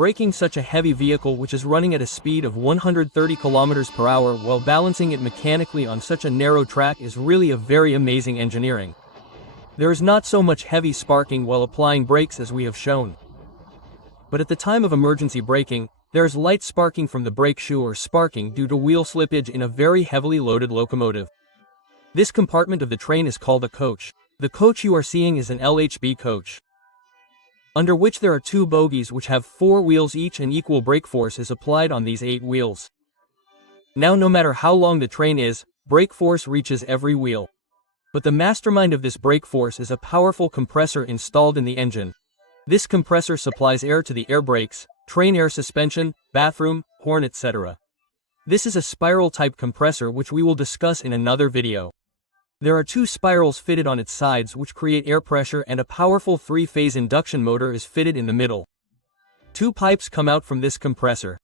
Braking such a heavy vehicle which is running at a speed of 130 km per hour while balancing it mechanically on such a narrow track is really a very amazing engineering. There is not so much heavy sparking while applying brakes as we have shown. But at the time of emergency braking, there is light sparking from the brake shoe or sparking due to wheel slippage in a very heavily loaded locomotive. This compartment of the train is called a coach. The coach you are seeing is an LHB coach, under which there are 2 bogies which have 4 wheels each and equal brake force is applied on these 8 wheels. Now no matter how long the train is, brake force reaches every wheel. But the mastermind of this brake force is a powerful compressor installed in the engine. This compressor supplies air to the air brakes, train air suspension, bathroom, horn etc. This is a spiral-type compressor which we will discuss in another video. There are 2 spirals fitted on its sides which create air pressure, and a powerful 3-phase induction motor is fitted in the middle. 2 pipes come out from this compressor.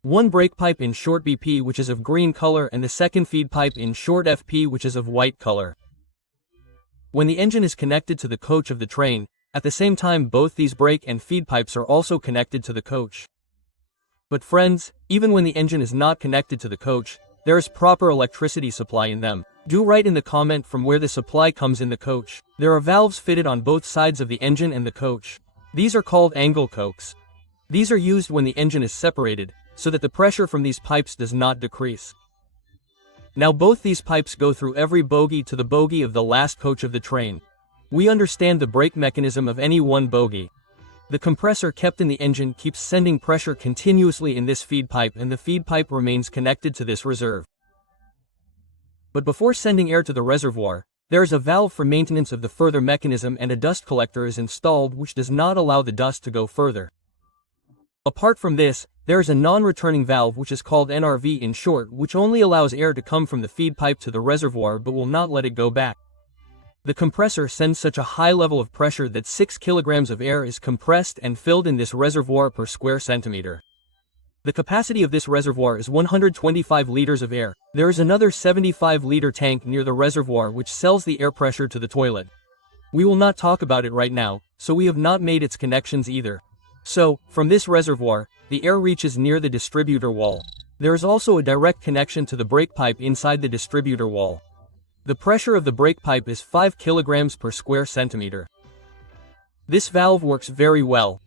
One brake pipe in short BP which is of green color and the second feed pipe in short FP which is of white color. When the engine is connected to the coach of the train, at the same time both these brake and feed pipes are also connected to the coach. But friends, even when the engine is not connected to the coach, there is proper electricity supply in them. Do write in the comment from where the supply comes in the coach. There are valves fitted on both sides of the engine and the coach. These are called angle cokes. These are used when the engine is separated, so that the pressure from these pipes does not decrease. Now both these pipes go through every bogie to the bogie of the last coach of the train. We understand the brake mechanism of any one bogie. The compressor kept in the engine keeps sending pressure continuously in this feed pipe, and the feed pipe remains connected to this reserve. But before sending air to the reservoir, there is a valve for maintenance of the further mechanism, and a dust collector is installed which does not allow the dust to go further. Apart from this, there is a non-returning valve which is called NRV in short, which only allows air to come from the feed pipe to the reservoir but will not let it go back. The compressor sends such a high level of pressure that 6 kilograms of air is compressed and filled in this reservoir per square centimeter. The capacity of this reservoir is 125 liters of air. There is another 75-liter tank near the reservoir which sells the air pressure to the toilet. We will not talk about it right now, so we have not made its connections either. So, from this reservoir, the air reaches near the distributor wall. There is also a direct connection to the brake pipe inside the distributor wall. The pressure of the brake pipe is 5 kilograms per square centimeter. This valve works very well.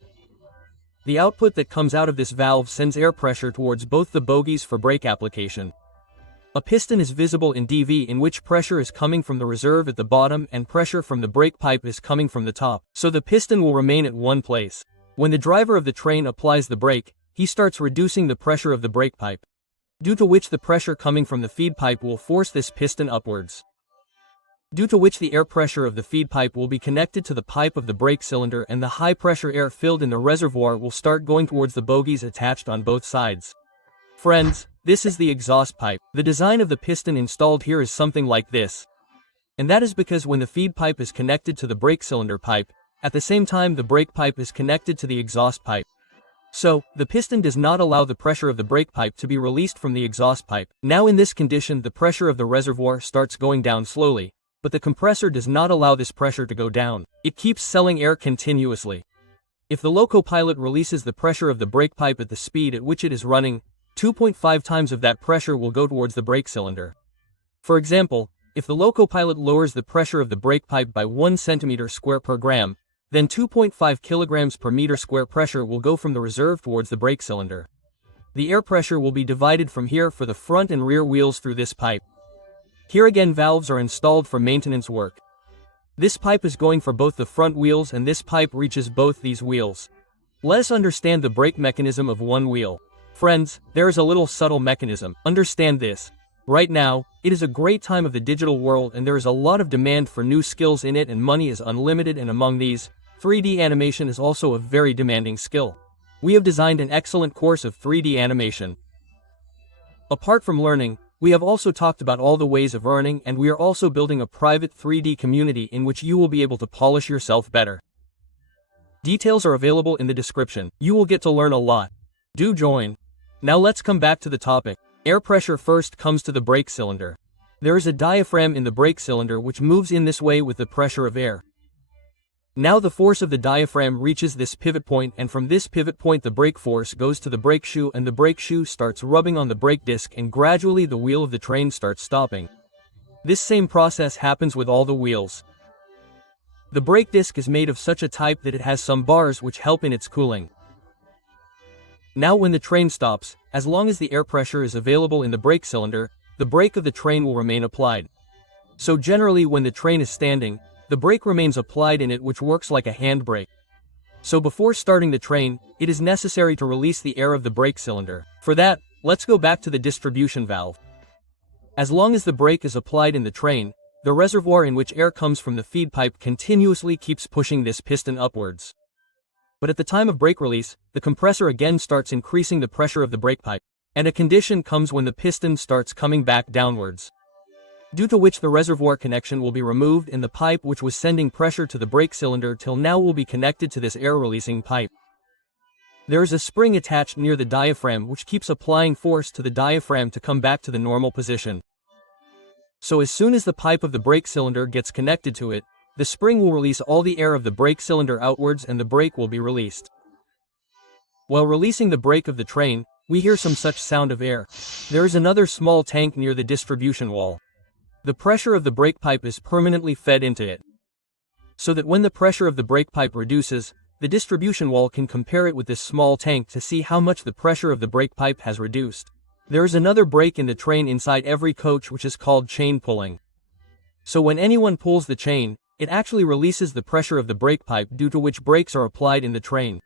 The output that comes out of this valve sends air pressure towards both the bogies for brake application. A piston is visible in DV in which pressure is coming from the reserve at the bottom and pressure from the brake pipe is coming from the top, so the piston will remain at one place. When the driver of the train applies the brake, he starts reducing the pressure of the brake pipe, due to which the pressure coming from the feed pipe will force this piston upwards, due to which the air pressure of the feed pipe will be connected to the pipe of the brake cylinder, and the high-pressure air filled in the reservoir will start going towards the bogies attached on both sides. Friends, this is the exhaust pipe. The design of the piston installed here is something like this. And that is because when the feed pipe is connected to the brake cylinder pipe, at the same time the brake pipe is connected to the exhaust pipe. So, the piston does not allow the pressure of the brake pipe to be released from the exhaust pipe. Now in this condition the pressure of the reservoir starts going down slowly. But the compressor does not allow this pressure to go down. It keeps selling air continuously. If the loco pilot releases the pressure of the brake pipe at the speed at which it is running, 2.5 times of that pressure will go towards the brake cylinder. For example, if the loco pilot lowers the pressure of the brake pipe by 1 centimeter square per gram, then 2.5 kilograms per meter square pressure will go from the reserve towards the brake cylinder. The air pressure will be divided from here for the front and rear wheels through this pipe. Here again valves are installed for maintenance work. This pipe is going for both the front wheels, and this pipe reaches both these wheels. Let us understand the brake mechanism of one wheel. Friends, there is a little subtle mechanism. Understand this. Right now, it is a great time of the digital world and there is a lot of demand for new skills in it, and money is unlimited, and among these, 3D animation is also a very demanding skill. We have designed an excellent course of 3D animation. Apart from learning, we have also talked about all the ways of earning, and we are also building a private 3D community in which you will be able to polish yourself better. Details are available in the description. You will get to learn a lot. Do join. Now let's come back to the topic. Air pressure first comes to the brake cylinder. There is a diaphragm in the brake cylinder which moves in this way with the pressure of air. Now the force of the diaphragm reaches this pivot point, and from this pivot point the brake force goes to the brake shoe, and the brake shoe starts rubbing on the brake disc, and gradually the wheel of the train starts stopping. This same process happens with all the wheels. The brake disc is made of such a type that it has some bars which help in its cooling. Now when the train stops, as long as the air pressure is available in the brake cylinder, the brake of the train will remain applied. So generally when the train is standing, the brake remains applied in it, which works like a handbrake. So before starting the train, it is necessary to release the air of the brake cylinder. For that, let's go back to the distribution valve. As long as the brake is applied in the train, the reservoir in which air comes from the feed pipe continuously keeps pushing this piston upwards. But at the time of brake release, the compressor again starts increasing the pressure of the brake pipe, and a condition comes when the piston starts coming back downwards, due to which the reservoir connection will be removed, and the pipe which was sending pressure to the brake cylinder till now will be connected to this air-releasing pipe. There is a spring attached near the diaphragm which keeps applying force to the diaphragm to come back to the normal position. So as soon as the pipe of the brake cylinder gets connected to it, the spring will release all the air of the brake cylinder outwards, and the brake will be released. While releasing the brake of the train, we hear some such sound of air. There is another small tank near the distribution wall. The pressure of the brake pipe is permanently fed into it, so that when the pressure of the brake pipe reduces, the distribution wall can compare it with this small tank to see how much the pressure of the brake pipe has reduced. There is another brake in the train inside every coach which is called chain pulling. So when anyone pulls the chain, it actually releases the pressure of the brake pipe, due to which brakes are applied in the train.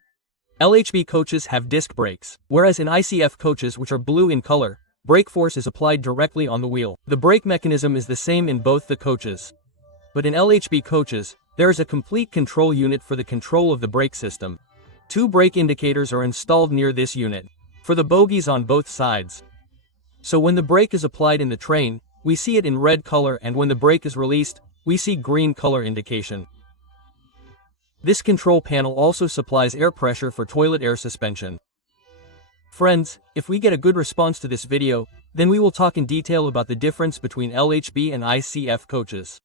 LHB coaches have disc brakes, whereas in ICF coaches, which are blue in color, brake force is applied directly on the wheel. The brake mechanism is the same in both the coaches. But in LHB coaches, there is a complete control unit for the control of the brake system. 2 brake indicators are installed near this unit, for the bogies on both sides. So when the brake is applied in the train, we see it in red color, and when the brake is released, we see green color indication. This control panel also supplies air pressure for toilet air suspension. Friends, if we get a good response to this video, then we will talk in detail about the difference between LHB and ICF coaches.